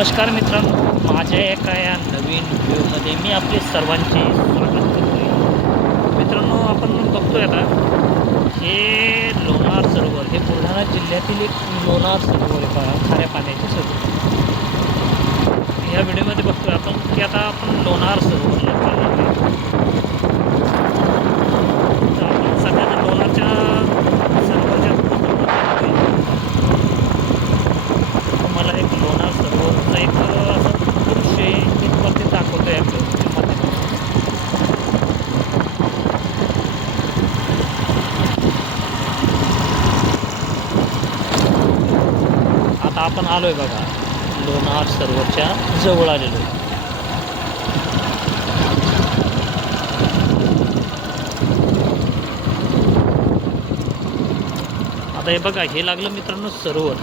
नमस्कार मित्रांनो माझ्या एका या नवीन व्हिडिओमध्ये मी आपले सर्वांचे स्वागत करतो मित्रांनो आपण बघतोय आता हे लोणार सरोवर हे बुलढाणा जिल्ह्यातील एक लोणार सरोवर आहे पहा खाऱ्या पाण्याचे सरोवर. या व्हिडिओमध्ये बघतोय आपण की आता आपण लोणार सरोवरला चाललो आहे तर आपण सध्या आता लोणारच्या सरोवरच्या मला एक लोणार सरोवरचं एक असं दृश्य आहे ते तुम्हाला ते दाखवतोय आपल्या माध्यमातून. आता आपण आलोय बघा. लोणार सरोवरच्या जवळ आलेलो आहे. आता हे बघा हे लागलं मित्रांनो सरोवर.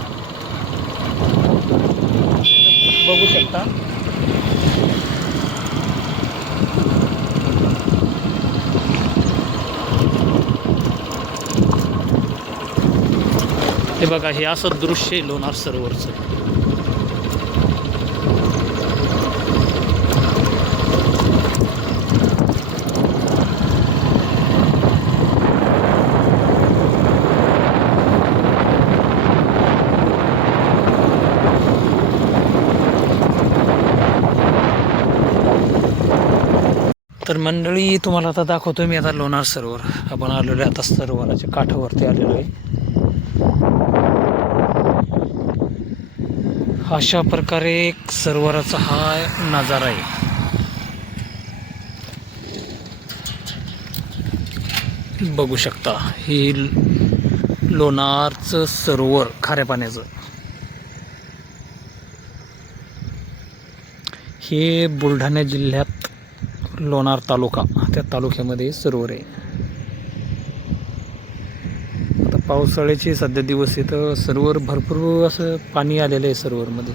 बघू शकता. बघा हे असं दृश्य आहे लोणार सरोवरचं. तर मंडळी तुम्हाला आता दाखवतो मी आता लोणार सरोवर. आपण आलेलो आहे आता सरोवराच्या काठावरती आलेलो आहे. अशा प्रकारे एक सरोवराचा हा नजारा आहे. बघू शकता हे लोणारचं सरोवर खाऱ्या पाण्याचं. हे बुलढाणा जिल्ह्यात लोणार तालुका त्या तालुक्यामध्ये सरोवर आहे आता पावसाळ्याचे सध्या दिवस इथं सरोवर भरपूर असं पाणी आलेलं आहे सरोवरमध्ये.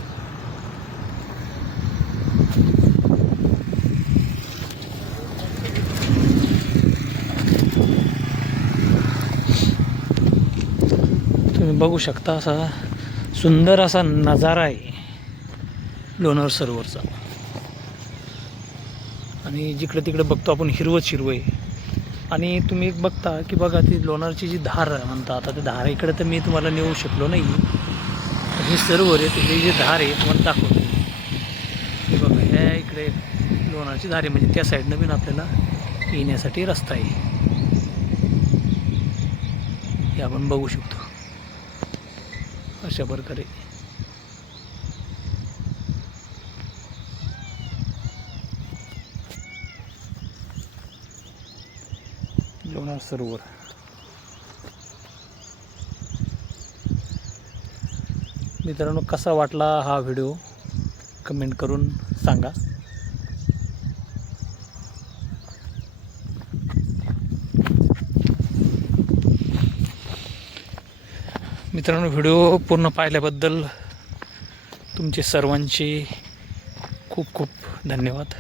तुम्ही बघू शकता असा सुंदर असा नजारा आहे लोणार सरोवरचा. आणि जिकडे तिकडे बघतो आपण हिरवंच हिरवं आहे. आणि तुम्ही एक बघता की बघा ती लोणारची जी धार म्हणता आता ते धार इकडे तर मी तुम्हाला नेऊ शकलो नाही. हे सरोवर आहे तिथे जी जे धार आहे तुम्हाला दाखवतो. हे बघा ह्या इकडे लोणारची धार आहे. म्हणजे त्या साईडनं पण आपल्याला येण्यासाठी रस्ता आहे. हे आपण बघू शकतो. अशा प्रकारे. लोणार सरोवर मित्रांनो कसा वाटला हा व्हिडिओ कमेंट करून सांगा. मित्रांनो व्हिडिओ पूर्ण पाहिल्याबद्दल तुमचे सर्वांचे खूप खूप धन्यवाद.